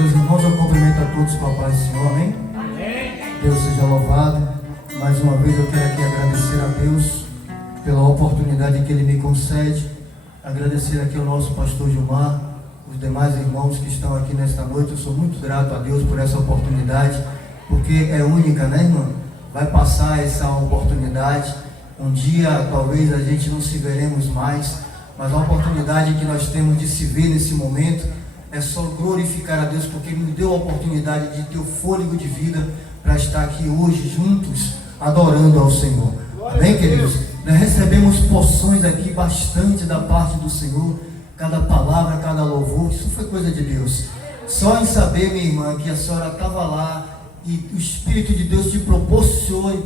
Meus irmãos, eu cumprimento a todos com a paz do Senhor, amém? Deus seja louvado. Mais uma vez eu quero aqui agradecer a Deus pela oportunidade que Ele me concede. Agradecer aqui ao nosso pastor Gilmar, os demais irmãos que estão aqui nesta noite. Eu sou muito grato a Deus por essa oportunidade, porque é única, né, irmã? Vai passar essa oportunidade. Um dia talvez a gente não se veremos mais, mas a oportunidade que nós temos de se ver nesse momento é só glorificar a Deus, porque Ele nos deu a oportunidade de ter o fôlego de vida para estar aqui hoje juntos, adorando ao Senhor. Amém, queridos? Nós recebemos porções aqui bastante da parte do Senhor, cada palavra, cada louvor, isso foi coisa de Deus. Só em saber, minha irmã, que a senhora estava lá e o Espírito de Deus te proporciona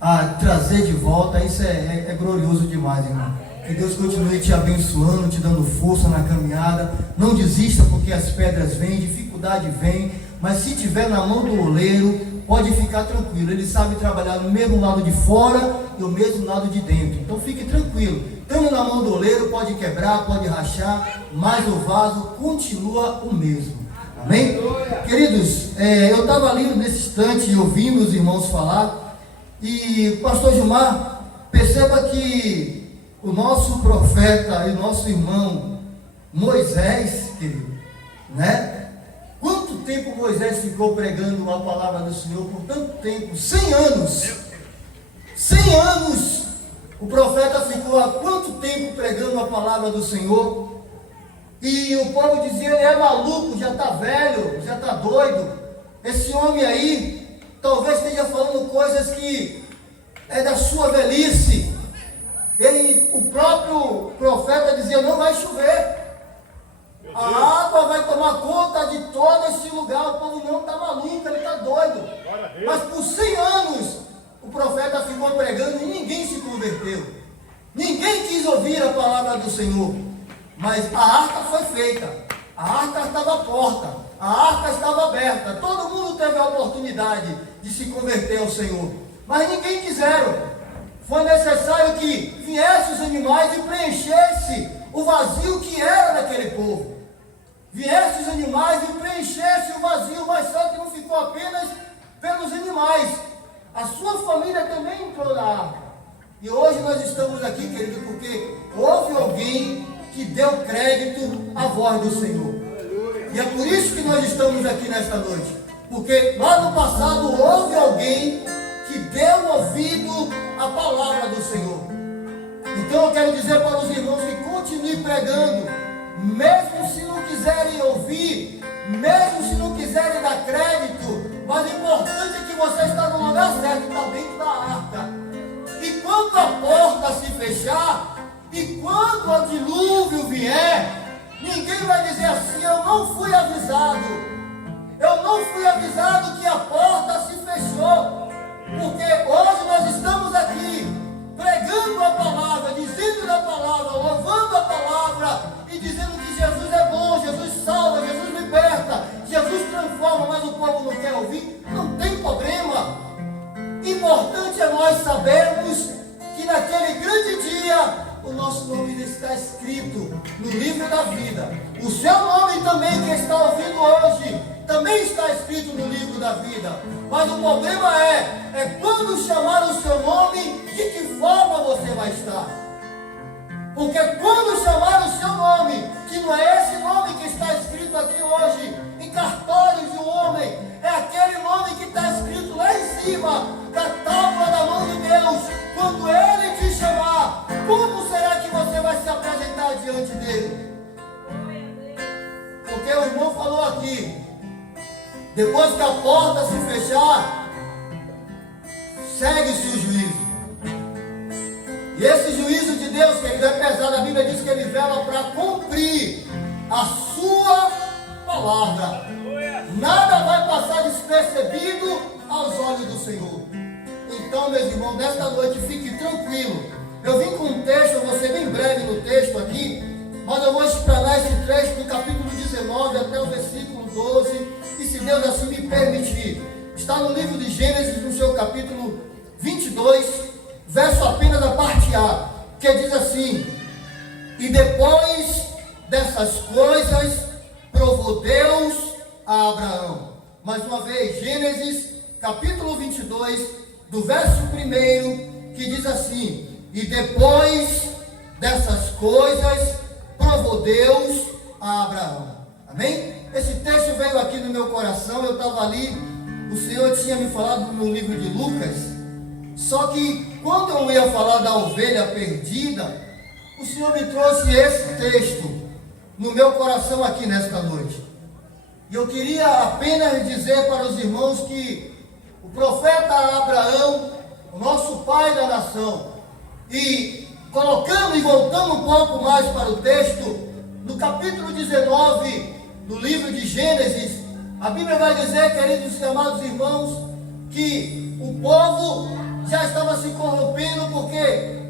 a trazer de volta, isso é glorioso demais, irmão. Que Deus continue te abençoando, te dando força na caminhada. Não desista, porque as pedras vêm, dificuldade vem, mas se tiver na mão do oleiro, pode ficar tranquilo. Ele sabe trabalhar no mesmo lado de fora e o mesmo lado de dentro. Então fique tranquilo. Estando na mão do oleiro, pode quebrar, pode rachar, mas o vaso continua o mesmo. Amém? Queridos, eu estava ali nesse instante ouvindo os irmãos falar, e pastor Gilmar, perceba que o nosso profeta e nosso irmão Moisés, querido, né? Quanto tempo Moisés ficou pregando a palavra do Senhor? Por tanto tempo, 100 anos. 100 anos. O profeta ficou há quanto tempo pregando a palavra do Senhor? E o povo dizia: ele é maluco, já está velho, já está doido. Esse homem aí talvez esteja falando coisas que é da sua velhice. O próprio profeta dizia: não vai chover, a água vai tomar conta de todo esse lugar. O povo não está maluco, ele está doido. Mas por 100 anos o profeta ficou pregando e ninguém se converteu, ninguém quis ouvir a palavra do Senhor. Mas a arca foi feita, a arca estava à porta, a arca estava aberta, todo mundo teve a oportunidade de se converter ao Senhor, mas ninguém quiseram. Foi necessário que viessem os animais e preenchesse o vazio que era daquele povo. Viessem os animais e preenchesse o vazio, mas só que não ficou apenas pelos animais. A sua família também entrou na arca. E hoje nós estamos aqui, querido, porque houve alguém que deu crédito à voz do Senhor. E é por isso que nós estamos aqui nesta noite. Porque lá no passado houve alguém que deu ouvido à palavra do Senhor. Então eu quero dizer para os irmãos que continuem pregando, mesmo se não quiserem ouvir, mesmo se não quiserem dar crédito, mas o importante é que você está no lugar certo, está dentro da arca. E quando a porta se fechar, e quando o dilúvio vier, ninguém vai dizer assim: eu não fui avisado, eu não fui avisado que a porta se fechou. Porque hoje nós estamos aqui pregando a palavra, dizendo a palavra, louvando a palavra e dizendo que Jesus é bom, Jesus salva, Jesus liberta, Jesus transforma, mas o povo não quer ouvir. Não tem problema. Importante é nós sabermos que naquele grande dia o nosso nome está escrito no livro da vida. O seu nome também, que está ouvindo hoje, também está escrito no livro da vida. Mas o problema é quando chamar o seu nome, de que forma você vai estar. Porque quando chamar o seu nome, que não é esse nome que está escrito aqui hoje, em cartórios de um homem, é aquele nome que está escrito lá em cima, da tábua da mão de Deus. Quando Ele te chamar, como será que você vai se apresentar diante dele? Porque o irmão falou aqui, depois que a porta se fechar, segue-se o juízo. E esse juízo de Deus, que ele é pesado, a Bíblia diz que ele vela para cumprir a sua palavra. Nada vai passar despercebido aos olhos do Senhor. Então, meus irmãos, nesta noite fique tranquilo. Eu vim com um texto, eu vou ser bem breve no texto aqui, mas eu vou explanar esse trecho do capítulo 19 até o versículo 12, e se Deus assim me permitir, está no livro de Gênesis, no seu capítulo 22, verso apenas da parte A, que diz assim: e depois dessas coisas provou Deus a mais uma vez, Gênesis capítulo 22, do verso 1, que diz assim: e depois dessas coisas provou Deus a Abraão. Amém? Esse texto veio aqui no meu coração. Eu estava ali, o Senhor tinha me falado no livro de Lucas, só que quando eu ia falar da ovelha perdida, o Senhor me trouxe esse texto no meu coração aqui nesta noite. E eu queria apenas dizer para os irmãos que o profeta Abraão, o nosso pai da nação, e colocando e voltando um pouco mais para o texto, no capítulo 19 do livro de Gênesis, a Bíblia vai dizer, queridos e amados irmãos, que o povo já estava se corrompendo, porque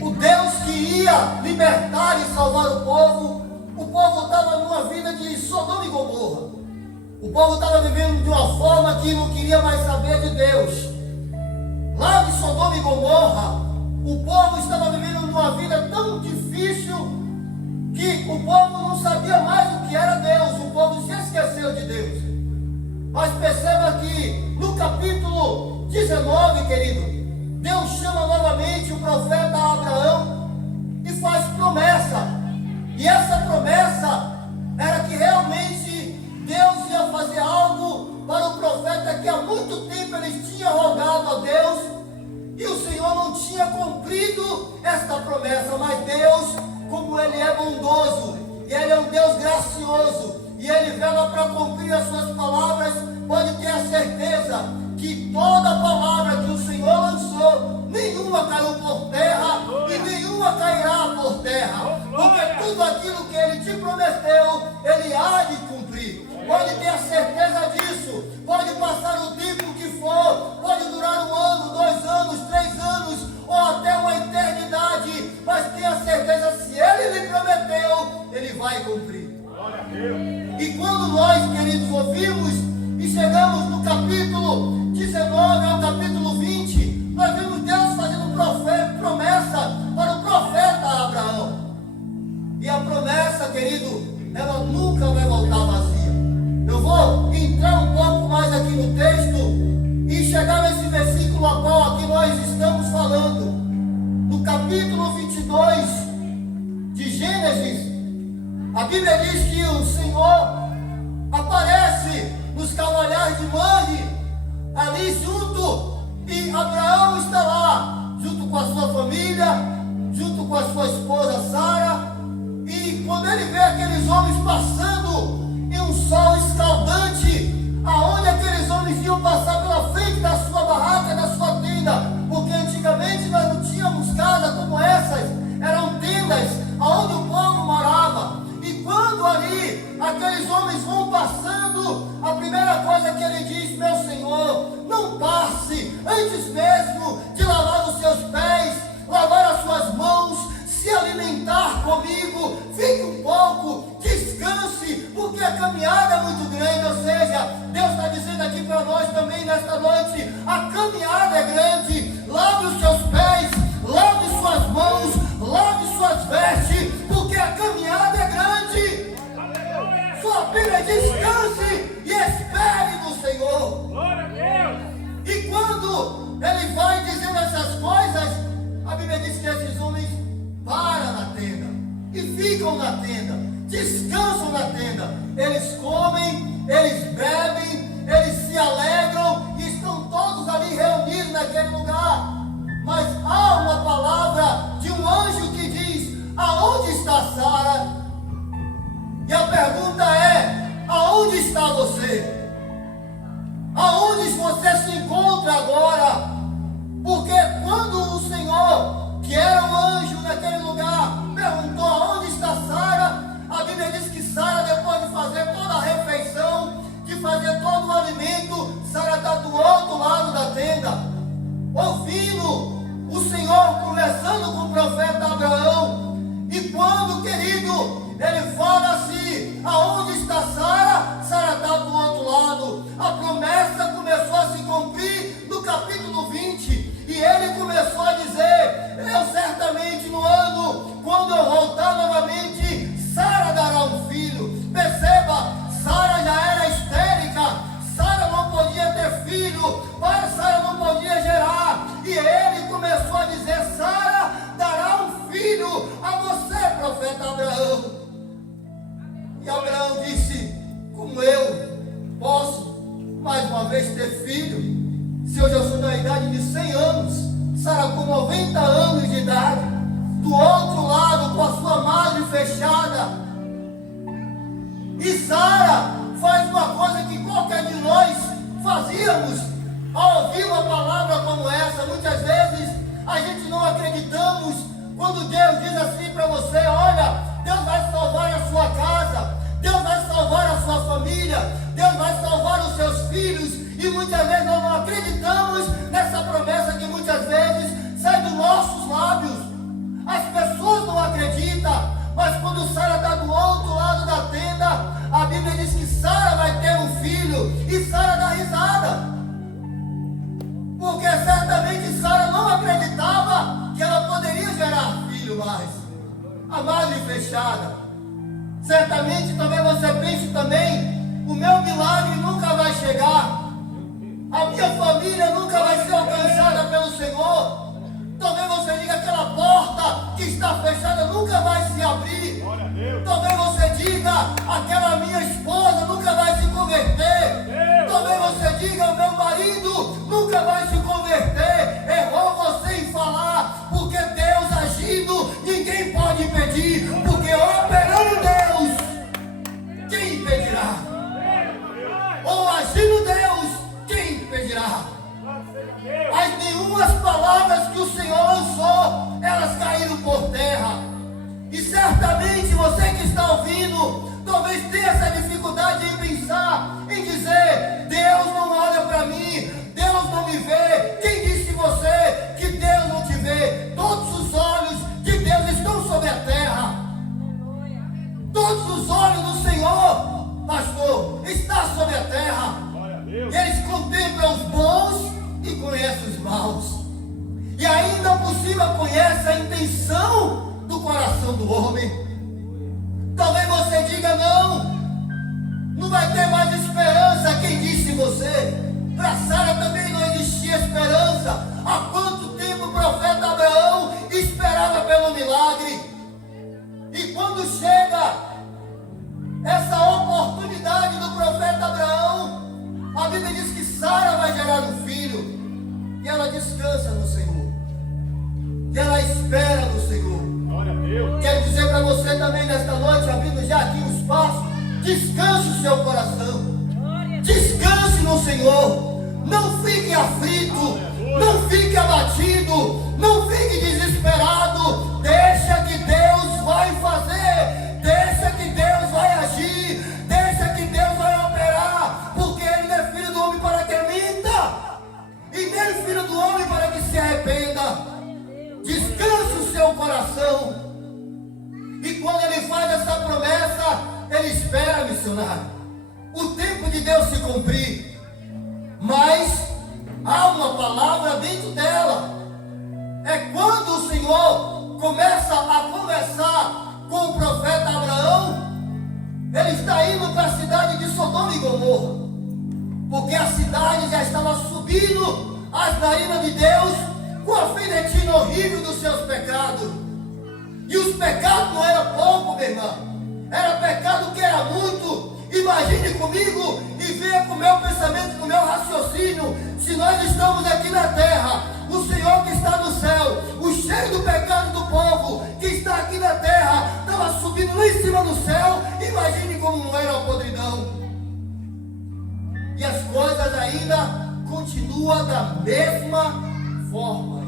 o Deus que ia libertar e salvar o povo estava numa vida de Sodoma e Gomorra. O povo estava vivendo de uma forma que não queria mais saber de Deus. Lá de Sodoma e Gomorra, o povo estava vivendo numa vida tão difícil que o povo não sabia mais o que era Deus. O povo se esqueceu de Deus. Mas perceba que no capítulo 19, querido, Deus chama novamente o profeta Abraão e faz promessa. E essa promessa era que realmente Deus ia fazer algo para o profeta que há muito tempo ele tinha rogado a Deus, e o Senhor não tinha cumprido esta promessa. Mas Deus, como Ele é bondoso, e Ele é um Deus gracioso, e Ele vela para cumprir as suas palavras, pode ter a certeza que toda palavra que o Senhor lançou, nenhuma caiu por terra e nenhuma cairá por terra, porque tudo aquilo que Ele te prometeu, Ele há de cumprir. Pode ter a certeza disso. Pode passar o tempo que for, pode durar 1 ano, 2 anos, 3 anos, ou até uma eternidade, mas tenha certeza, se Ele lhe prometeu, Ele vai cumprir. E quando nós, queridos, ouvimos e chegamos no capítulo 19 ao capítulo 20, nós vemos Deus fazendo promessa para o profeta Abraão. E a promessa, querido, ela nunca vai voltar vazia. Eu vou entrar um pouco mais aqui no texto e chegar nesse versículo a qual aqui nós estamos falando. No capítulo 22 de Gênesis, a Bíblia diz que o Senhor aparece nos cavalhais de Manre, ali junto, e Abraão está lá, junto com a sua família, junto com a sua esposa Sara. E quando ele vê aqueles homens passando em um sol escaldante, aonde aqueles homens iam passar pela frente da sua barraca, da sua tenda, porque antigamente nós não tínhamos casas como essas, eram tendas aonde o povo morava. E quando ali aqueles homens vão passando, a primeira coisa que ele diz: meu Senhor, não passe antes mesmo de lavar os seus pés, lavar as suas mãos, se alimentar comigo, fique um pouco, descanse, porque a caminhada é muito grande. Ou seja, Deus está dizendo aqui para nós também nesta noite: a caminhada é grande. Lave os seus pés, lave suas mãos, lave suas vestes, porque a caminhada é grande. Sua Bíblia: descanse e espere no Senhor. E quando ele vai dizendo essas coisas, a Bíblia diz que esses homens param na tenda e ficam na tenda, descansam na tenda. Eles comem, eles bebem, eles se alegram e estão todos ali reunidos naquele lugar. Mas há uma palavra de um anjo que diz: aonde está Sara? E a pergunta é: aonde está você? Aonde você se encontra agora? Porque quando o Senhor, que era o anjo naquele lugar, perguntou: aonde está Sara? A Bíblia diz que Sara, depois de fazer toda a refeição, filho. Se hoje eu sou da idade de 100 anos, Sara com 90 anos de idade, do outro lado com a sua madre fechada. E Sara faz uma coisa que qualquer de nós fazíamos ao ouvir uma palavra como essa. Muitas vezes a gente não acreditamos quando Deus diz assim para você: olha, Deus vai salvar a sua casa, Deus vai salvar a sua família, Deus vai salvar os seus filhos. E muitas vezes nós não acreditamos nessa promessa que muitas vezes sai dos nossos lábios. As pessoas não acreditam, mas quando Sara está do outro lado da tenda, a Bíblia diz que Sara vai ter um filho, e Sara dá risada, porque certamente Sara não acreditava que ela poderia gerar filho mais. A madre fechada. Certamente também você pense também: o meu milagre nunca vai chegar, a minha família nunca vai ser alcançada pelo Senhor. Talvez você diga: aquela porta que está fechada nunca vai se abrir. Talvez você diga: aquela minha esposa nunca vai se converter. Talvez você diga: o meu marido nunca vai se converter. Errou você em falar, porque Deus agindo, ninguém pode impedir, porque operando Deus, quem impedirá? Ou agindo Deus, quem impedirá? As nenhumas palavras que o Senhor lançou, elas caíram por terra. E certamente você que está ouvindo, talvez tenha essa dificuldade em pensar, em dizer: Deus não olha para mim, Deus não me vê. Quem disse você que Deus não te vê? Todos os olhos de Deus estão sobre a terra. Todos os olhos do Senhor, pastor, está sobre a terra. E eles contemplam os bons e conhecem os maus. E ainda por cima conhece a intenção do coração do homem. Talvez você diga: não vai ter mais esperança. Quem disse você? Para Sara também não existia esperança. Há quanto tempo o profeta Abraão esperava pelo milagre? E quando chega essa oportunidade do profeta Abraão, a Bíblia diz que Sara vai gerar um filho. E ela descansa no Senhor, e ela espera no Senhor. Glória a Deus. Quero dizer para você também nesta noite, abrindo já aqui o espaço: descanse o seu coração, descanse no Senhor. Não fique aflito, não fique abatido, não fique desesperado. Deixa que Deus vai fazer, deixa que Deus vai agir, deixa que Deus vai operar, porque Ele não é filho do homem para que minta, e nem filho do homem para que se arrependa. Descanse o seu coração. E quando Ele faz essa promessa, Ele espera, missionário, o tempo de Deus se cumprir. Mas há uma palavra dentro dela. É quando o Senhor começa a conversar com o profeta Abraão. Ele está indo para a cidade de Sodoma e Gomorra, porque a cidade já estava subindo as narinas de Deus com a filetina horrível dos seus pecados. E os pecados não eram pouco, meu irmão. Era pecado que era muito. Imagine comigo e venha com o meu pensamento, com o meu raciocínio. Se nós estamos aqui na terra, o Senhor que está no céu, o cheiro do pecado do povo que está aqui na terra estava subindo lá em cima do céu. Imagine como não era a podridão. E as coisas ainda continuam da mesma forma.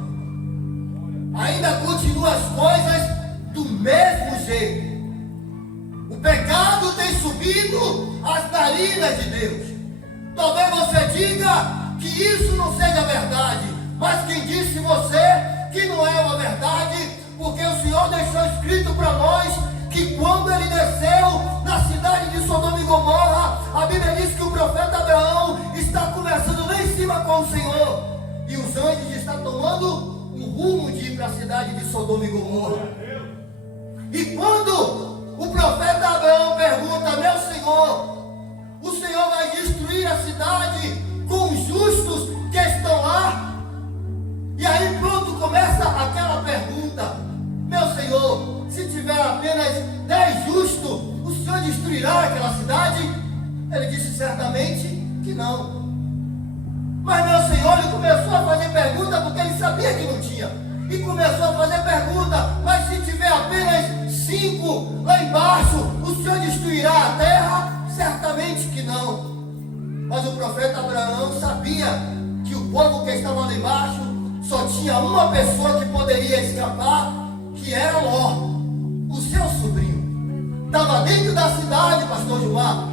Ainda continuam as coisas do mesmo jeito. O pecado tem subido às narinas de Deus. Talvez você diga que isso não seja verdade, mas quem disse você que não é uma verdade? Porque o Senhor deixou escrito para nós que quando Ele desceu na cidade de Sodoma e Gomorra, a Bíblia diz que o profeta Abraão está conversando lá em cima com o Senhor, e os anjos estão tomando um rumo de ir para a cidade de Sodoma e Gomorra. E quando o profeta Abraão pergunta: meu Senhor, o Senhor vai destruir a cidade com os justos que estão lá? E aí pronto, começa aquela pergunta: meu Senhor, se tiver apenas 10 justos, o Senhor destruirá aquela cidade? Ele disse: certamente que não. Mas meu Senhor, ele começou a fazer pergunta porque ele sabia que não tinha. E começou a fazer pergunta: mas se tiver apenas 5 lá embaixo, o Senhor destruirá a terra? Certamente que não. Mas o profeta Abraão sabia que o povo que estava lá embaixo só tinha uma pessoa que poderia escapar, que era Ló, o seu sobrinho. Estava dentro da cidade, pastor Gilmar,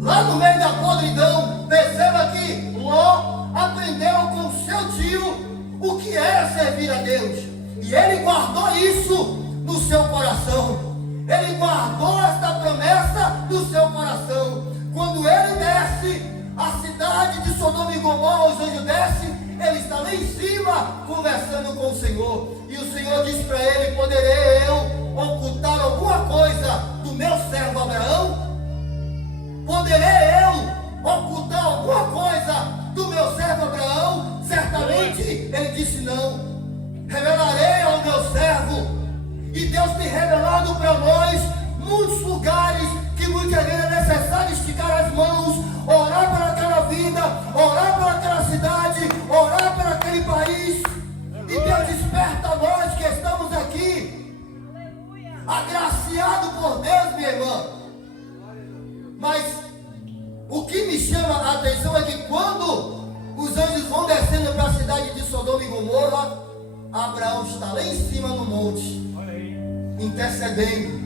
lá no meio da podridão. Perceba que Ló aprendeu com seu tio o que era servir a Deus, e ele guardou isso no seu coração. Ele guardou esta promessa no seu coração. Quando ele desce a cidade de Sodoma e Gomorra, os anjos descem, ele está lá em cima conversando com o Senhor, e o Senhor diz para ele: poderei eu ocultar alguma coisa do meu servo Abraão? Poderei eu ocultar alguma coisa do meu servo Abraão? Certamente ele disse: não. Revelarei ao meu servo. E Deus tem revelado para nós muitos lugares que muitas vezes é necessário esticar as mãos, orar por aquela vida, orar por aquela cidade, orar por aquele país. E Deus desperta nós que estamos aqui, agraciado por Deus, minha irmã. Mas o que me chama a atenção é que quando os anjos vão descendo para a cidade de Sodoma e Gomorra, Abraão está lá em cima no monte, intercedendo,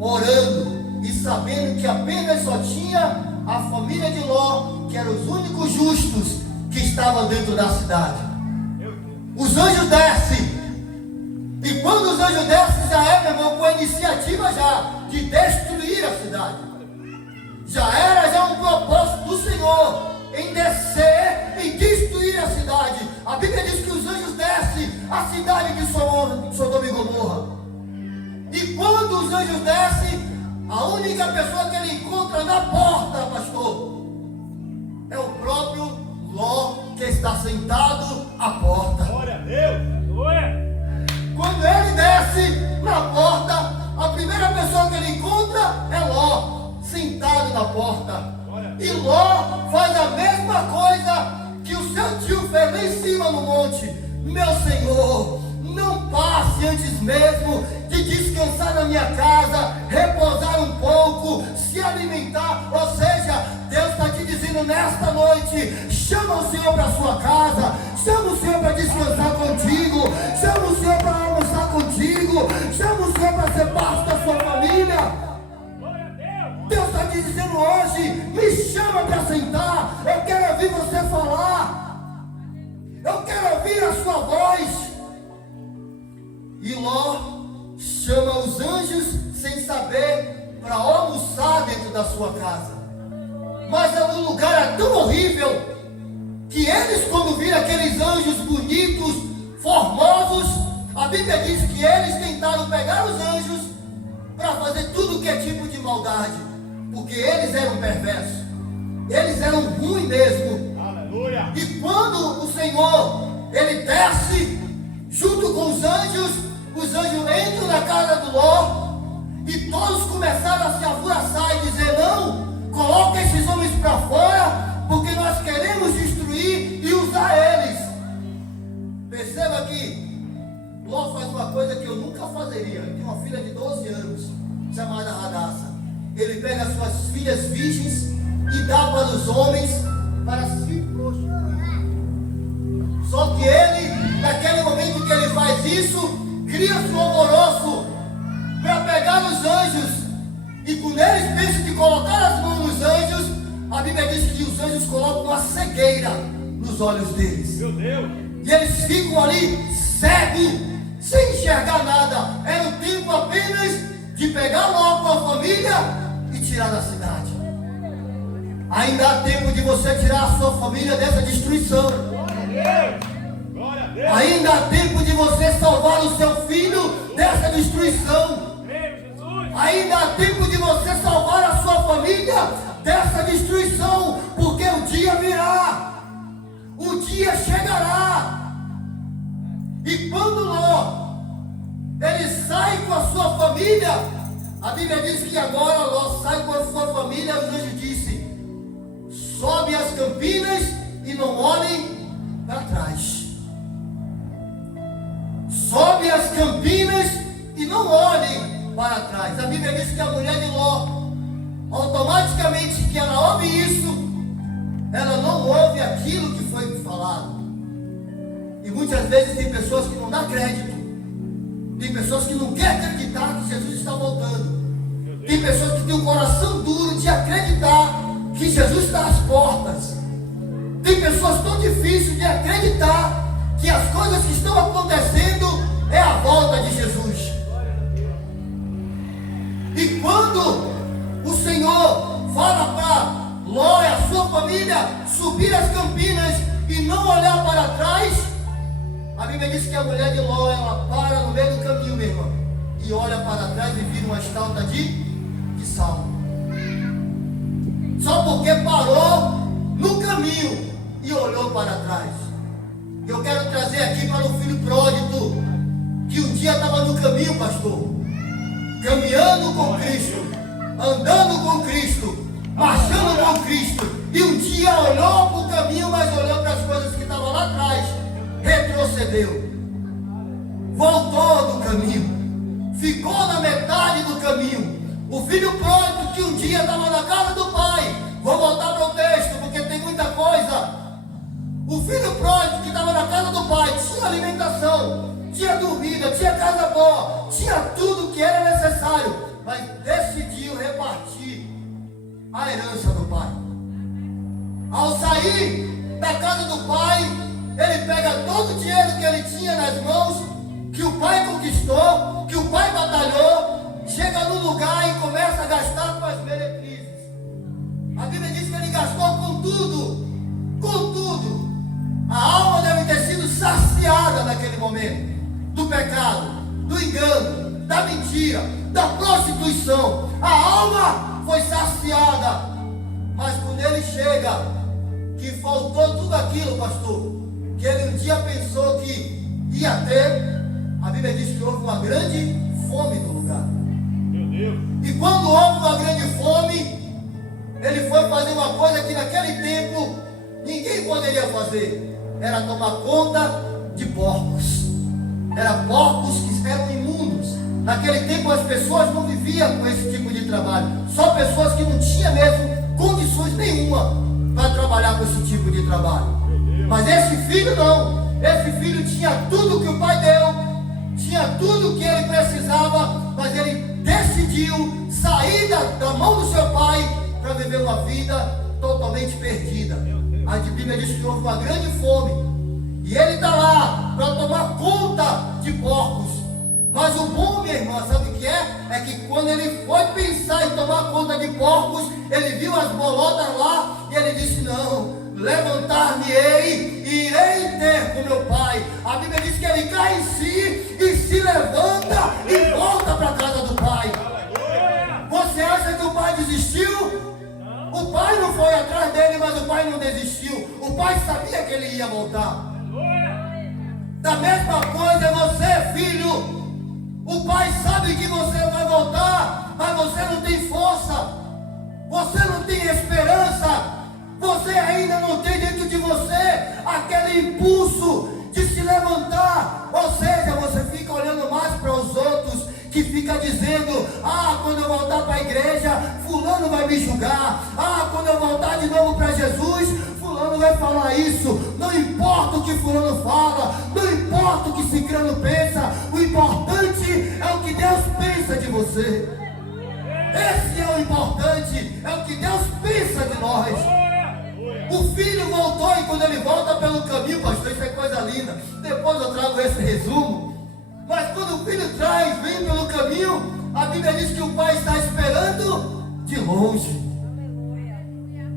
orando e sabendo que apenas só tinha a família de Ló, que eram os únicos justos que estavam dentro da cidade. Os anjos descem, e quando os anjos descem, já é, meu irmão, com a iniciativa já de destruir a cidade. Já era já um propósito do Senhor em descer, em destruir a cidade. A Bíblia diz que os anjos descem a cidade de Sodoma e Gomorra. E quando os anjos descem, a única pessoa que ele encontra na porta, pastor, é o próprio Ló, que está sentado à porta. Glória a Deus! Quando ele desce na porta, a primeira pessoa que ele encontra é Ló, sentado na porta. E Ló faz a mesma coisa que o seu tio fez lá em cima no monte. Meu Senhor, não passe antes mesmo de descansar na minha casa, repousar um pouco, se alimentar. Ou seja, Deus está te dizendo nesta noite: chama o Senhor para a sua casa, chama o Senhor para descansar contigo, chama o Senhor para almoçar contigo, chama o Senhor para ser parte da sua família. Deus está te dizendo hoje: me chama para sentar, eu quero ouvir você falar, eu quero ouvir a sua voz. E Ló chama os anjos sem saber para almoçar dentro da sua casa. Mas o lugar é tão horrível que eles, quando viram aqueles anjos bonitos, formosos, a Bíblia diz que eles tentaram pegar os anjos para fazer tudo que é tipo de maldade, porque eles eram perversos, eles eram ruins mesmo. Aleluia. E quando o Senhor, ele desce junto com os anjos entram na casa do Ló, e todos começaram a se alvoroçar e dizer: não, coloca esses homens para fora, porque nós queremos destruir e usar eles. Perceba que Ló faz uma coisa que eu nunca fazeria. Tem uma filha de 12 anos chamada Radassa. Ele pega as suas filhas virgens e dá para os homens para se prostituir. Só que ele, naquele momento que ele faz isso, cria-se um alvoroço para pegar os anjos. E quando eles pensam de colocar as mãos nos anjos, a Bíblia diz que os anjos colocam uma cegueira nos olhos deles. Meu Deus! E eles ficam ali cegos, sem enxergar nada. Era o tempo apenas de pegar Ló com a família e tirar da cidade. Ainda há tempo de você tirar a sua família dessa destruição. Ainda há tempo de você salvar o seu filho dessa destruição. Ainda há tempo de você salvar a sua família dessa destruição, porque o dia virá, o dia chegará. E quando Ló, ele sai com a sua família, a Bíblia diz que agora Ló sai com a sua família. Os anjos disse: sobe as campinas e e não olhem para trás. Sobe as campinas e não olhem para trás. A Bíblia diz que a mulher de Ló, automaticamente que ela ouve isso, ela não ouve aquilo que foi falado. E muitas vezes tem pessoas que não dão crédito. Tem pessoas que não querem acreditar que Jesus está voltando. Tem pessoas que têm um coração duro de acreditar que Jesus está às portas. Tem pessoas tão difíceis de acreditar que as coisas que estão acontecendo é a volta de Jesus. E quando o Senhor fala para Ló e a sua família subir as campinas e não olhar para trás, a Bíblia diz que a mulher de Ló, ela para no meio do caminho, meu irmão, e olha para trás e vira uma estátua de sal. Só porque parou no caminho e olhou para trás. Eu quero trazer aqui para o filho pródigo, que um dia estava no caminho, pastor, caminhando com Cristo, andando com Cristo, marchando com Cristo, e um dia olhou para o caminho, mas olhou para as coisas que estavam lá atrás, retrocedeu, voltou do caminho, ficou na metade do caminho. O filho pródigo que um dia estava na casa do pai, vou voltar para o texto porque tem muita coisa. O filho pródigo que estava na casa do pai tinha alimentação, tinha dormida, tinha casa boa, tinha tudo que era necessário, mas decidiu repartir a herança do pai. Ao sair da casa do pai, ele pega todo o dinheiro que ele tinha nas mãos, que o pai conquistou, que o pai batalhou, chega no lugar e começa a gastar com as meretrizes. A Bíblia diz que ele gastou com tudo, com tudo. A alma deve ter sido saciada naquele momento, do pecado, do engano, da mentira, da prostituição. A alma foi saciada, mas quando ele chega, que faltou tudo aquilo, pastor, que ele um dia pensou que ia ter, a Bíblia diz que houve uma grande fome no lugar. E quando houve uma grande fome, ele foi fazer uma coisa que naquele tempo ninguém poderia fazer. Era tomar conta de porcos. Eram porcos que eram imundos. Naquele tempo as pessoas não viviam com esse tipo de trabalho. Só pessoas que não tinham mesmo condições nenhuma para trabalhar com esse tipo de trabalho. Mas esse filho não. Esse filho tinha tudo que o pai deu, tinha tudo que ele precisava, mas ele decidiu sair da mão do seu pai para viver uma vida totalmente perdida. A Bíblia diz que houve uma grande fome e ele está lá para tomar conta de porcos. Mas o bom, minha irmã, sabe o que é? É que quando ele foi pensar em tomar conta de porcos, ele viu as bolotas lá e ele disse: não, levantar-me-ei e irei ter com meu pai. A Bíblia diz que ele cai em si e se levanta e volta para a casa do pai. Você acha que o pai desistiu? O pai não foi atrás dele, mas o pai não desistiu. O pai sabia que ele ia voltar. Da mesma coisa você, filho. O pai sabe que você vai voltar, mas você não tem força. Você não tem esperança. Você ainda não tem dentro de você aquele impulso de se levantar. Ou seja, você fica olhando mais para os outros, que fica dizendo: ah, quando eu voltar para a igreja, fulano vai me julgar. Ah, quando eu voltar de novo para Jesus, fulano vai falar isso. Não importa o que fulano fala, não importa o que ciclano pensa, o importante é o que Deus pensa de você. Esse é o importante, é o que Deus pensa de nós. O filho voltou, e quando ele volta pelo caminho, pastor, isso é coisa linda. Depois eu trago esse resumo. Mas quando o filho vem pelo caminho, a Bíblia diz que o pai está esperando de longe.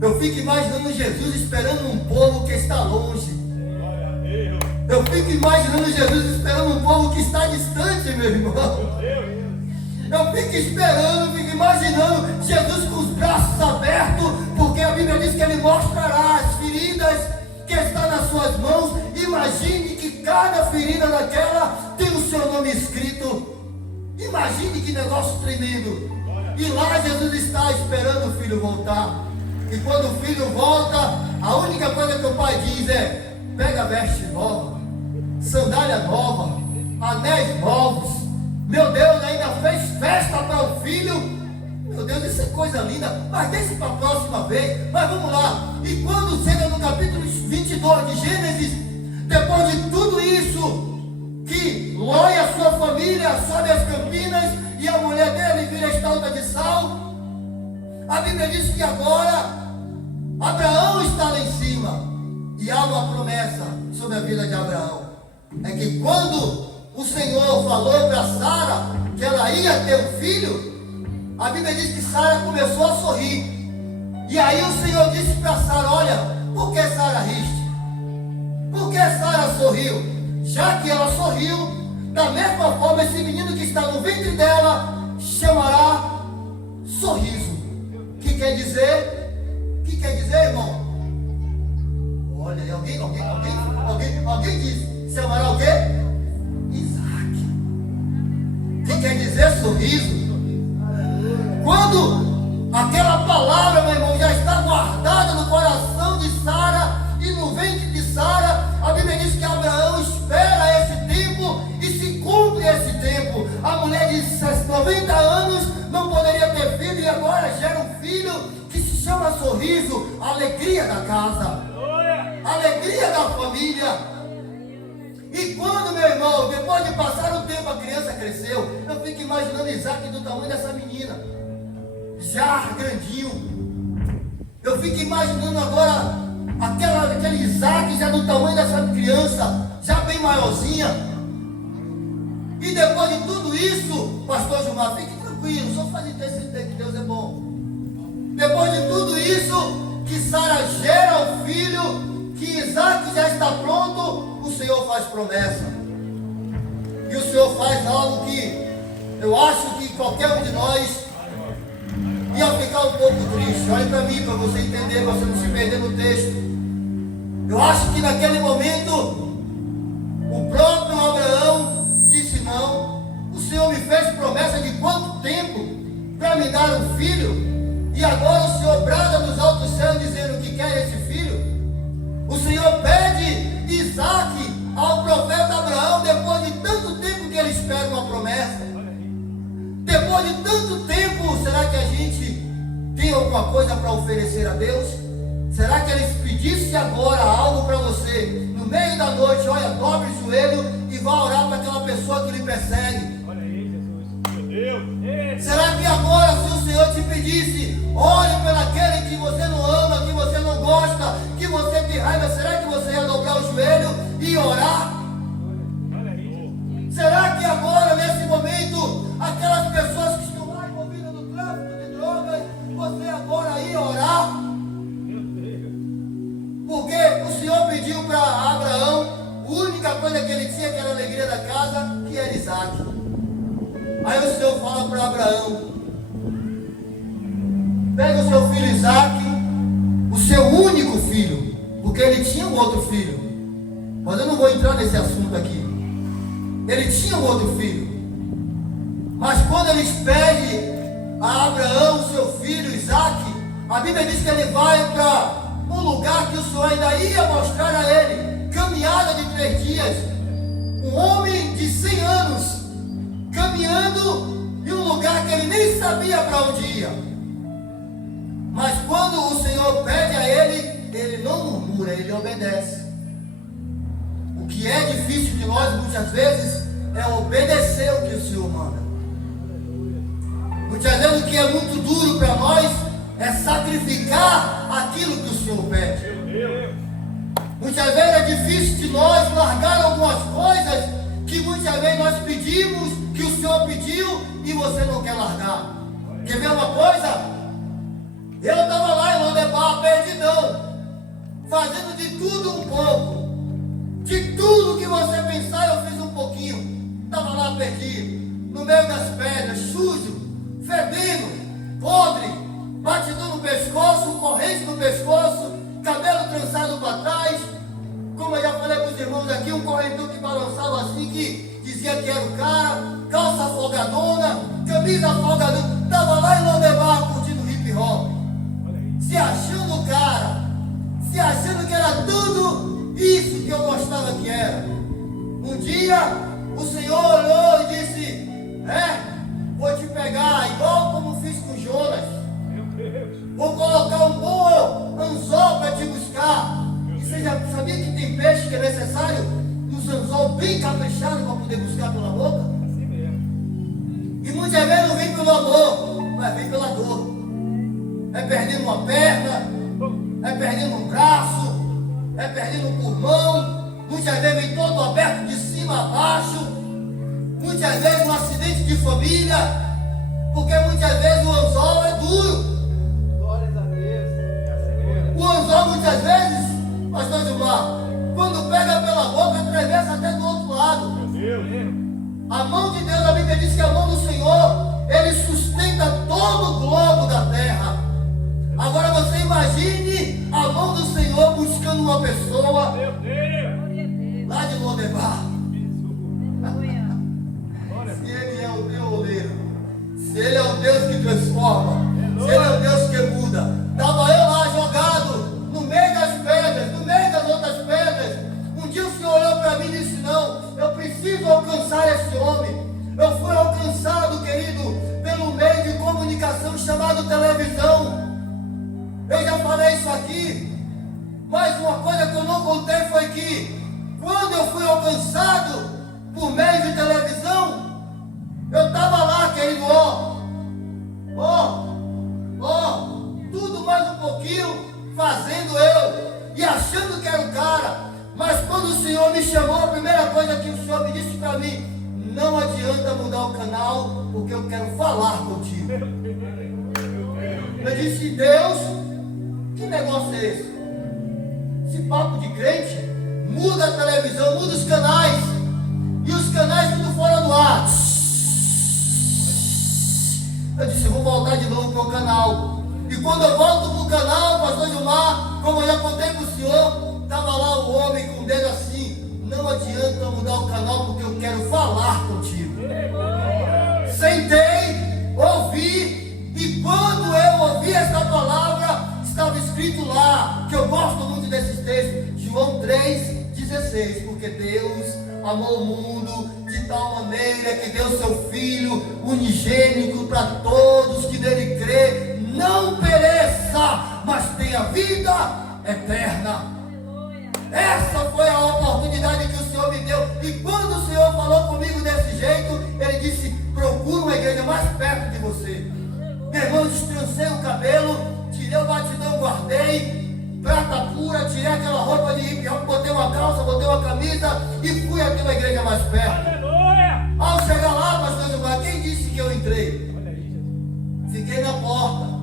Eu fico imaginando Jesus esperando um povo que está longe. Eu fico imaginando Jesus esperando um povo que está distante, meu irmão. Eu fico esperando, fico imaginando Jesus com os braços abertos, porque a Bíblia diz que ele mostrará as feridas que estão nas suas mãos. Imagine que cada ferida daquela tem o seu nome escrito. Imagine que negócio tremendo. E lá Jesus está esperando o filho voltar. E quando o filho volta, a única coisa que o pai diz é: pega veste nova, sandália nova, anéis novos. Meu Deus, ainda fez festa para o filho. Meu Deus, isso é coisa linda, mas deixa para a próxima vez. Mas vamos lá. E quando chega no capítulo 22 de Gênesis, depois de tudo isso, que Ló e a sua família sobe as campinas e a mulher dele vira estalta de sal, a Bíblia diz que agora Abraão está lá em cima e há uma promessa sobre a vida de Abraão. É que quando o Senhor falou para Sara que ela ia ter um filho, a Bíblia diz que Sara começou a sorrir. E aí o Senhor disse para Sara: olha, por que Sara riste? Por que Sara sorriu? Já que ela sorriu, da mesma forma esse menino que está no ventre dela chamará sorriso. Que quer dizer? Que quer dizer, irmão? Olha, alguém diz, chamará o quê? Isaac. Que quer dizer sorriso? Quando aquela palavra, meu irmão, já está guardada no coração de Sara e no ventre de Sara, a Bíblia diz que Abraão espera esse tempo e se cumpre esse tempo. A mulher de 90 anos não poderia ter filho e agora gera um filho que se chama sorriso, a alegria da casa, a alegria da família. E quando, meu irmão, depois de passar o tempo, a criança cresceu, eu fico imaginando Isaac do tamanho dessa menina, já grandinho. Eu fico imaginando agora aquele Isaac já do tamanho dessa criança, já bem maiorzinha. E depois de tudo isso, pastor Gilmar, fique tranquilo, só faz entender que Deus é bom. Depois de tudo isso, que Sara gera o filho, que Isaac já está pronto, o Senhor faz promessa. E o Senhor faz algo que eu acho que qualquer um de nós ia ficar um pouco triste. Olhe para mim, para você entender, para você não se perder no texto. Eu acho que naquele momento, o próprio Abraão disse: não, o Senhor me fez promessa de quanto tempo para me dar um filho, e agora o Senhor brada nos altos céus dizendo que quer esse filho. O Senhor pede Isaac ao profeta Abraão depois de tanto tempo que ele espera uma promessa. Depois de tanto tempo, será que a gente tem alguma coisa para oferecer a Deus? Será que ele pedisse agora algo para você, no meio da noite? Olha, dobre o joelho e vá orar para aquela pessoa que lhe persegue. Olha aí, Jesus, meu Deus. Será que agora, se o Senhor te pedisse, olhe pelaquele que você não ama, que você não gosta, que você tem raiva, será que você ia dobrar o joelho e orar? Olha aí. Será que agora, nesse momento, aquelas pessoas que estão lá envolvidas no tráfico de drogas, você agora ia orar? Porque o Senhor pediu para Abraão, a única coisa que ele tinha, que era a alegria da casa, que era Isaac. Aí o Senhor fala para Abraão: pega o seu filho Isaac, o seu único filho, porque ele tinha um outro filho, mas eu não vou entrar nesse assunto aqui. Ele tinha um outro filho, mas quando ele pede a Abraão o seu filho Isaac, a Bíblia diz que ele vai para um lugar que o Senhor ainda ia mostrar a ele, caminhada de 3 dias, um homem de 100 anos, caminhando em um lugar que ele nem sabia para onde ia. Mas quando o Senhor pede a ele, ele não murmura, ele obedece. O que é difícil de nós muitas vezes é obedecer o que o Senhor manda. Muitas vezes o que é muito duro para nós é sacrificar aquilo que o Senhor pede. Muitas vezes é difícil de nós largar algumas coisas que muitas vezes nós pedimos, que o Senhor pediu e você não quer largar. Quer ver uma coisa? Eu estava lá em Lodebar, perdidão, fazendo de tudo um pouco. De tudo que você pensar, eu fiz um pouquinho. Estava lá perdido, no meio das pedras, sujo, fedendo, podre, batidão no pescoço, corrente no pescoço, cabelo trançado para trás. Como eu já falei para os irmãos aqui, um correntor que balançava assim, que dizia que era o cara, calça folgadona, camisa folgadona. Estava lá em Lodebar curtindo hip hop, se achando o cara, se achando tudo isso que eu gostava que era. Um dia o Senhor olhou e disse: vou te pegar, igual como fiz com Jonas. Vou colocar um bom anzol para te buscar. E você já sabia que tem peixe que é necessário um anzol bem caprichado para poder buscar pela boca? Assim mesmo. E muitas vezes não vem pelo amor, mas vem pela dor. É perdendo uma perna, é perdendo um braço, é perdendo um pulmão. Muitas vezes vem todo aberto de cima a baixo. Muitas vezes um acidente de família, porque muitas vezes o anzol é duro. Glórias a Deus. É assim mesmo. O anzol muitas vezes, pastor Gilmar, quando pega pela boca, atravessa até do outro lado. Meu Deus. A mão de Deus, a Bíblia diz que a mão do Senhor, Ele sustenta todo o globo da terra. Agora você imagine a mão do Senhor buscando uma pessoa Meu Deus. lá de Lodebar. Glória a Se Deus. Ele é o teu oleiro, se Ele é o Deus que transforma, se Ele é o Deus que muda. Estava eu lá jogado no meio das pedras, no meio das outras pedras. Um dia o Senhor olhou para mim e disse: não, eu preciso alcançar esse homem. Eu fui alcançado, querido, pelo meio de comunicação chamado televisão. Eu já falei isso aqui, mas uma coisa que eu não contei foi que quando eu fui alcançado por meio de televisão, eu estava lá, querido, tudo mais um pouquinho, fazendo eu e achando que era o cara. Mas quando o Senhor me chamou, a primeira coisa que o Senhor me disse para mim: não adianta mudar o canal, porque eu quero falar contigo. Eu disse: Deus, que negócio é esse? Esse papo de crente, muda a televisão, muda os canais, e os canais tudo fora do ar. Eu disse: eu vou voltar de novo para o canal. E quando eu volto para o canal, pastor Gilmar, como eu já contei para o senhor, estava lá o homem com o dedo assim: não adianta mudar o canal, porque eu quero falar contigo. Sentei, ouvi, e quando eu ouvi essa palavra, estava escrito lá, que eu gosto muito desses textos, João 3,16, porque Deus amou o mundo de tal maneira que deu seu Filho unigênito para todos que nele crê, não pereça, mas tenha vida eterna. Essa foi a oportunidade que o Senhor me deu. E quando o Senhor falou comigo desse jeito, Ele disse: procura uma igreja mais perto de você. Meu irmão, destrancei o cabelo, tirei o batidão, guardei, prata pura, tirei aquela roupa de hip hop, botei uma calça, botei uma camisa e fui até uma igreja mais perto. Aleluia. Ao chegar lá, pastor Gilmar, quem disse que eu entrei? Olha aí, Jesus. Fiquei na porta.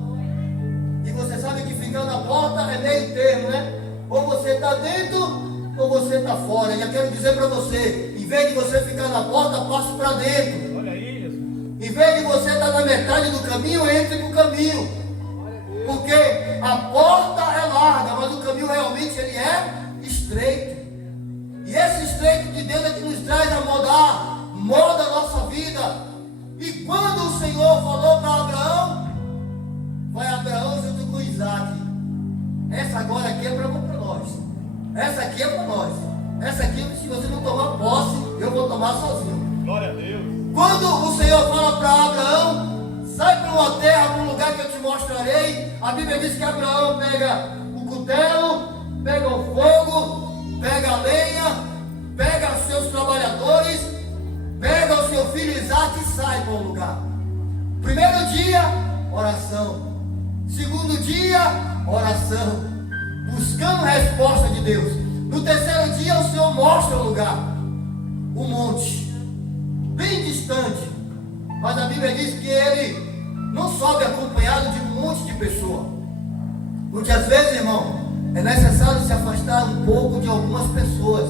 E você sabe que ficar na porta é meio termo, né? Ou você está dentro, ou você está fora. E eu quero dizer para você: em vez de você ficar na porta, passe para dentro. Olha aí, Jesus. Em vez de você estar na metade do caminho, entre no caminho. Porque a porta é larga, mas o caminho realmente ele é estreito. E esse estreito de Deus é que nos traz a moda a nossa vida. E quando o Senhor falou para Abraão, foi Abraão junto com Isaac. Essa agora aqui é para nós. Essa aqui é para nós. Essa aqui, se você não tomar posse, eu vou tomar sozinho. Glória a Deus. Quando o Senhor fala para Abraão: sai para uma terra, para um lugar que eu te mostrarei. A Bíblia diz que Abraão pega o cutelo, pega o fogo, pega a lenha, pega os seus trabalhadores, pega o seu filho Isaac e sai para um lugar. Primeiro dia, oração. Segundo dia, oração, buscando resposta de Deus. No terceiro dia, o Senhor mostra o lugar, o monte, bem distante. Mas a Bíblia diz que ele não sobe acompanhado de um monte de pessoas. Muitas vezes, irmão, é necessário se afastar um pouco de algumas pessoas.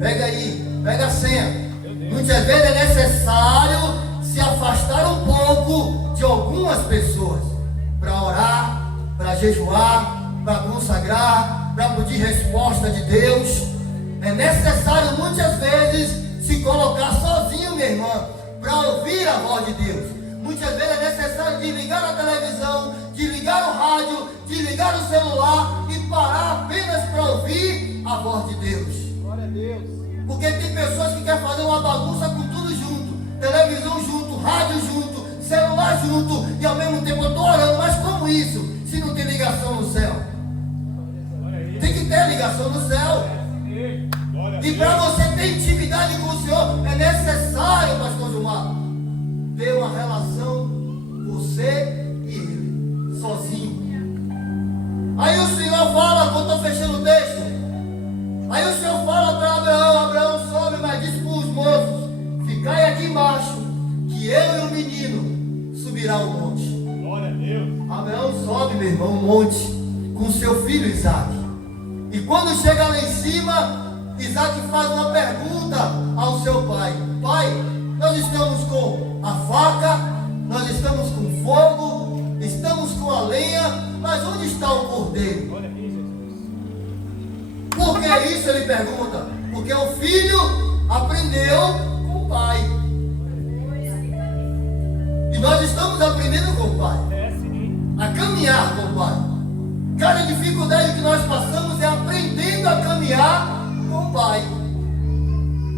Pega aí, pega a senha. Muitas vezes é necessário se afastar um pouco de algumas pessoas para orar, para jejuar, para consagrar, para pedir resposta de Deus. É necessário muitas vezes se colocar sozinho, minha irmã, para ouvir a voz de Deus. Muitas vezes é necessário desligar a televisão, desligar o rádio, desligar o celular e parar apenas para ouvir a voz de Deus. Glória a Deus. Porque tem pessoas que querem fazer uma bagunça com tudo junto, televisão junto, rádio junto, celular junto, e ao mesmo tempo eu estou orando. Mas como isso, se não tem ligação no céu? Tem que ter ligação no céu. E para você ter intimidade com o Senhor, é necessário, pastor Gilmar, ter uma relação, você e Ele, sozinho. Aí o Senhor fala, quando estou fechando o texto, aí o Senhor fala para Abraão, Abraão sobe, mas diz para os moços, ficai aqui embaixo, que eu e o menino subirá o monte. Glória a Deus. Abraão sobe, meu irmão, o monte, com seu filho Isaque. E quando chega lá em cima, Isaque faz uma pergunta ao seu pai. Pai, nós estamos com a faca, nós estamos com fogo, estamos com a lenha, mas onde está o cordeiro? Glória a Deus, Jesus. Por que isso? Ele pergunta. Porque o filho aprendeu com o pai. E nós estamos aprendendo com o pai. É sim. A caminhar com o pai. Cada dificuldade que nós passamos é aprendendo a caminhar com o pai.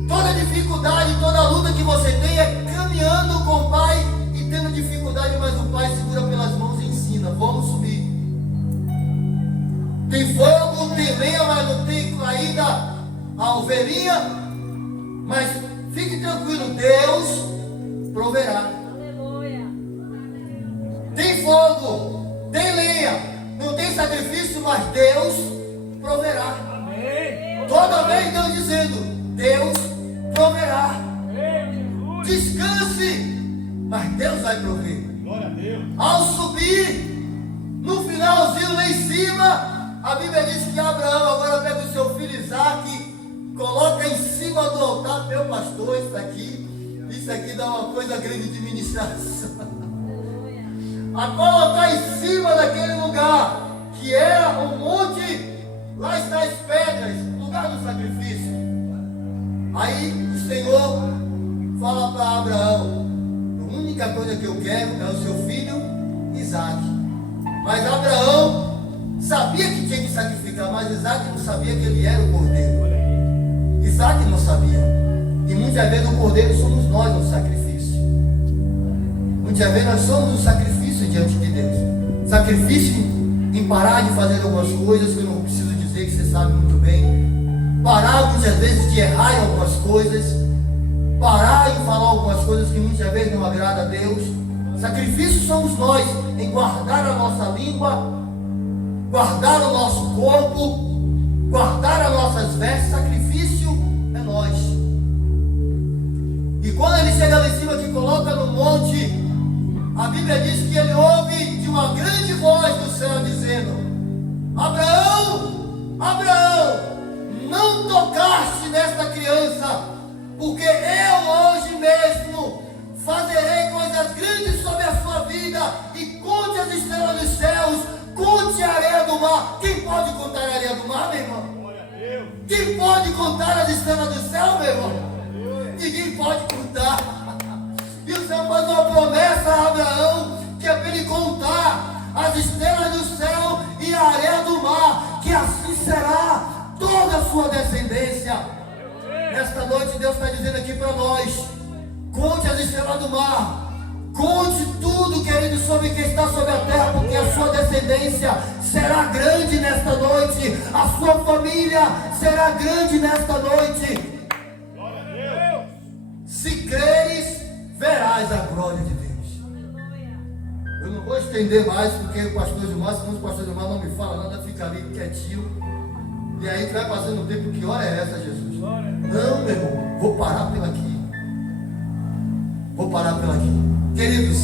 Toda dificuldade, toda luta que você tem é caminhando com o pai e tendo dificuldade, mas o pai segura pelas mãos e ensina. Vamos subir. Tem fogo, tem lenha, mas não tem ainda a ovelhinha. Mas fique tranquilo, Deus proverá. Tem fogo, tem lenha, não tem sacrifício, mas Deus proverá. Amém. Toda vez Deus dizendo, Deus proverá. Amém, Jesus. Descanse, mas Deus vai prover. Glória a Deus. Ao subir, no finalzinho lá em cima, a Bíblia diz que Abraão agora pega o seu filho Isaque, coloca em cima do altar. Meu pastor, isso aqui dá uma coisa grande de ministração. A colocar em cima daquele lugar, que era um monte, lá está as pedras, lugar do sacrifício. Aí o Senhor fala para Abraão, a única coisa que eu quero é o seu filho Isaque. Mas Abraão sabia que tinha que sacrificar, mas Isaque não sabia que ele era o cordeiro. Isaque não sabia. E muitas vezes o cordeiro somos nós no sacrifício. Muitas vezes nós somos o sacrifício diante de Deus. Sacrifício em parar de fazer algumas coisas que eu não preciso dizer, que você sabe muito bem. Parar muitas vezes de errar em algumas coisas. Parar em falar algumas coisas que muitas vezes não agrada a Deus. Sacrifício somos nós em guardar a nossa língua, guardar o nosso corpo, guardar as nossas vestes. Sacrifício é nós. E quando ele chega lá em cima, que coloca no monte, a Bíblia diz que ele ouve de uma grande voz do céu dizendo, Abraão, Abraão, não tocaste nesta criança, porque eu hoje mesmo fazerei coisas grandes sobre a sua vida, e conte as estrelas dos céus, conte a areia do mar. Quem pode contar a areia do mar, meu irmão? Glória a Deus. Quem pode contar as estrelas do céu, meu irmão? Ninguém pode contar. E o Senhor faz uma promessa a Abraão, que é para ele contar as estrelas do céu e a areia do mar, que assim será toda a sua descendência. Nesta noite Deus está dizendo aqui para nós, conte as estrelas do mar, conte tudo, querido, sobre quem está sobre a terra, porque a sua descendência será grande nesta noite, a sua família será grande nesta noite. Glória a Deus. Se creres, verás a glória de Deus. Eu não vou estender mais, porque o pastor Gilmar, senão o pastor Gilmar não me fala nada, fica ali quietinho. E aí vai passando o tempo, que hora é essa, Jesus? Não, meu irmão, vou parar pela aqui. Vou parar pela aqui. Queridos,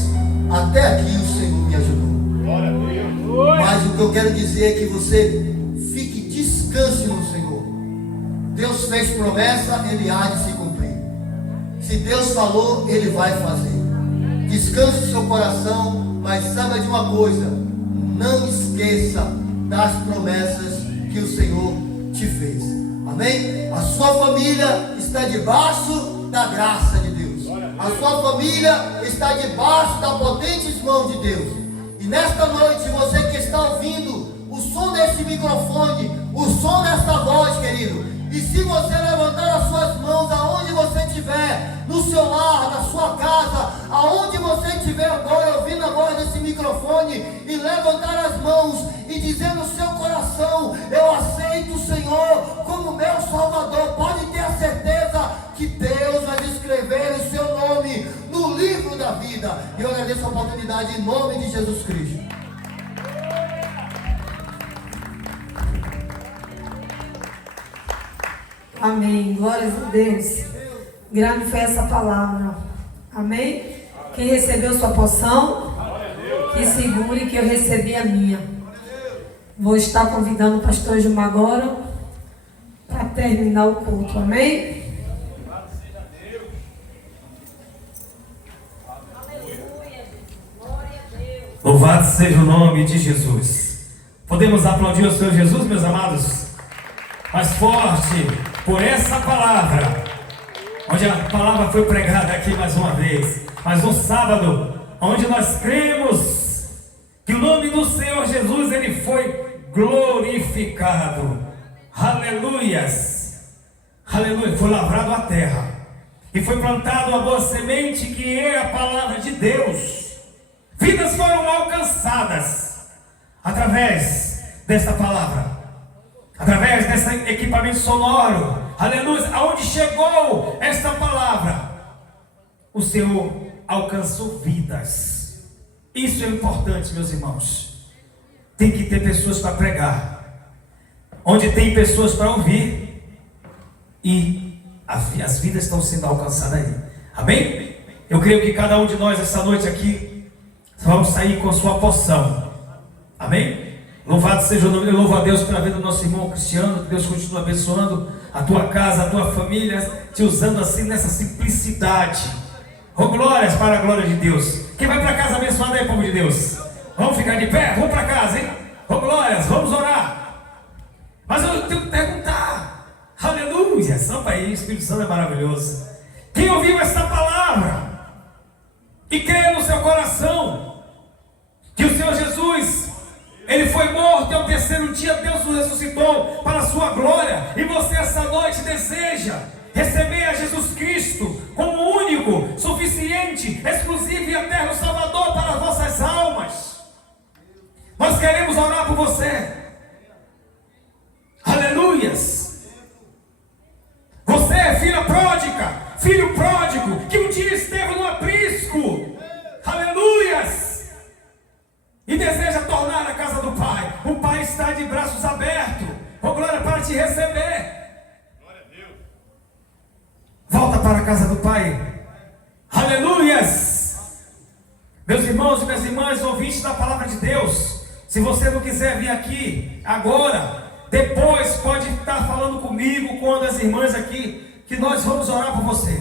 até aqui o Senhor me ajudou. Glória a Deus. Mas o que eu quero dizer é que você fique, descanse no Senhor. Deus fez promessa, Ele há de se cumprir. Se Deus falou, Ele vai fazer. Descanse o seu coração, mas saiba de uma coisa, não esqueça das promessas que o Senhor te fez. Amém? A sua família está debaixo da graça de Deus. A sua família está debaixo da potente mão de Deus. E nesta noite, você que está ouvindo o som desse microfone, o som desta voz, querido. E se você levantar as suas mãos aonde você estiver, no seu lar, na sua casa, aonde você estiver agora ouvindo a voz desse microfone, e levantar as mãos e dizer no seu coração: eu aceito o Senhor como meu Salvador, pode ter a certeza que Deus vai escrever o seu nome no livro da vida. E eu agradeço a oportunidade em nome de Jesus Cristo. Amém. Glórias a Deus. Grande foi essa palavra. Amém? Quem recebeu sua porção, que segure que eu recebi a minha. Vou estar convidando o pastor Gilmar agora para terminar o culto. Amém? Louvado seja o nome de Jesus. Podemos aplaudir o Senhor Jesus, meus amados? Mais forte por essa palavra, onde a palavra foi pregada aqui mais uma vez, mais um sábado, onde nós cremos que o nome do Senhor Jesus, ele foi glorificado. Aleluias, aleluia. Foi lavrado a terra e foi plantado uma boa semente, que é a palavra de Deus. Vidas foram alcançadas através desta palavra, através desse equipamento sonoro. Aleluia. Aonde chegou esta palavra, o Senhor alcançou vidas. Isso é importante, meus irmãos. Tem que ter pessoas para pregar, onde tem pessoas para ouvir, e as vidas estão sendo alcançadas aí. Amém? Eu creio que cada um de nós essa noite aqui vamos sair com a sua porção. Amém? Louvado seja o nome. Eu louvo a Deus pela vida do nosso irmão Cristiano. Que Deus continue abençoando a tua casa, a tua família, te usando assim nessa simplicidade. Oh, glórias para a glória de Deus. Quem vai para casa abençoado aí, povo de Deus? Vamos ficar de pé? Vamos para casa, hein? Oh, glórias, vamos orar. Mas eu tenho que perguntar. Aleluia. Santo aí, o Espírito Santo é maravilhoso. Quem ouviu essa palavra e crê no seu coração que o Senhor Jesus, ele foi morto e ao terceiro dia Deus o ressuscitou para a sua glória, e você essa noite deseja receber a Jesus Cristo como único, suficiente, exclusivo e eterno Salvador para as vossas almas, nós queremos orar por você. Aleluias. Você é filha pródiga, filho pródigo, que um dia esteve no aprisco. Aleluias. E deseja tornar a casa do Pai. O Pai está de braços abertos. Oh, glória, para te receber. Glória a Deus. Volta para a casa do Pai. Aleluias. Meus irmãos e minhas irmãs, ouvintes da palavra de Deus, se você não quiser vir aqui agora, depois pode estar falando comigo, com uma das irmãs aqui, que nós vamos orar por você.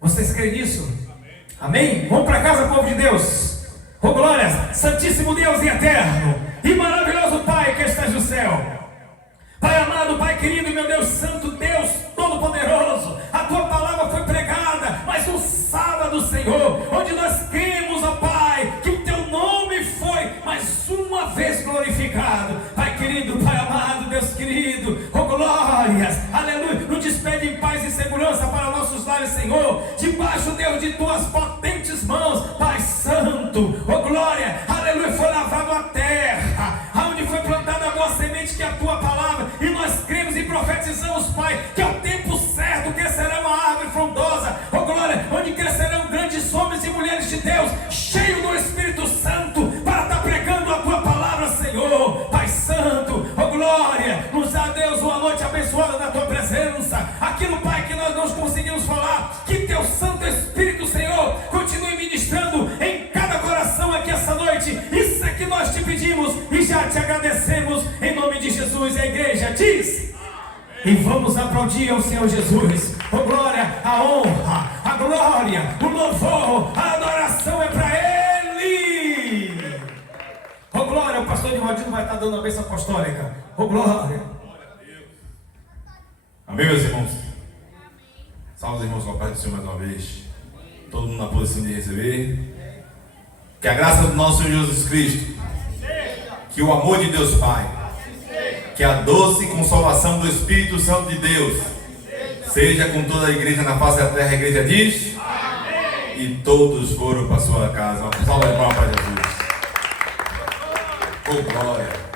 Vocês creem nisso? Amém? Vamos para casa, povo de Deus. Oh, glórias, Santíssimo Deus e eterno e maravilhoso Pai que estás no céu. Pai amado, Pai querido, meu Deus santo, Deus todo-poderoso, a tua palavra foi pregada mais um sábado, Senhor, onde nós cremos, ó Pai, que o teu nome foi mais uma vez glorificado. Pai querido, Pai amado, Deus querido, oh glórias, aleluia, nos despede em paz e segurança para nossos lares, Senhor, debaixo, Deus, de tuas potentes mãos, Pai santo, oh glória, aleluia, foi lavado a terra, aonde foi plantada a boa semente que é a tua palavra, e nós cremos e profetizamos, Pai, que é o tempo certo crescerá uma árvore frondosa, oh glória, onde crescerão grandes homens e mulheres de Deus, cheios do Espírito Santo, para estar pregando a tua palavra, Senhor, Pai santo, oh glória, nos dá, Deus, uma noite abençoada na tua presença, aquilo, Pai, que nós não conseguimos falar, que teu Santo Espírito, Senhor, continue ministrando em cada coração aqui essa noite. Isso é que nós te pedimos e já te agradecemos em nome de Jesus. A igreja diz: e vamos aplaudir ao Senhor Jesus. Oh glória, a honra, a glória, o louvor, a adoração é para Ele. Oh glória, o pastor Nivaldino vai estar dando a bênção apostólica. Oh glória. Amém, meus irmãos? Salve os irmãos com a paz do Senhor mais uma vez. Todo mundo na posição de receber. Que a graça do nosso Senhor Jesus Cristo, que o amor de Deus Pai, que a doce consolação do Espírito Santo de Deus seja com toda a igreja na face da terra. A igreja diz: amém. E todos foram para sua casa. Uma salva de palmas para Jesus. Oh, glória.